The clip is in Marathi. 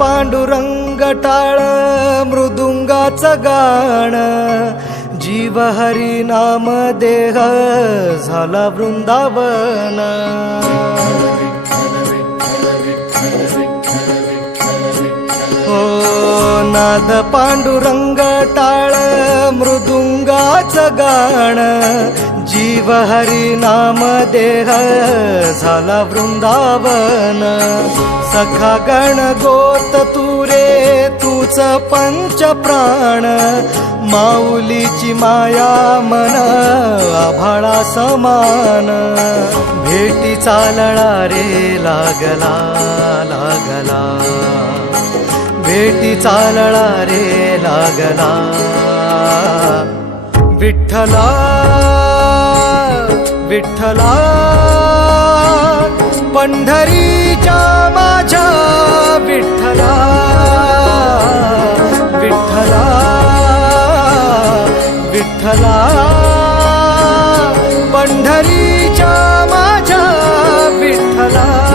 पांडुरंग टाळ मृदुंगाचं गाण, जीव हरी नाम देह झाला वृंदावन. हो नाद पांडुरंग टाळ मृदुंगाचं गाण, जीव हरी नाम देह झाला वृंदावन. सखा गण गोत तू रे तूच पंच प्राण, माऊलीची माया मन आभाळा समान. भेटी चालळा रे लागला लागला, भेटी चालळा रे लागला. विठ्ठला विठ्ठला पंढरीच्या माझ्या विठ्ठला, विठ्ठला विठ्ठला पंढरीच्या माझ्या विठ्ठला.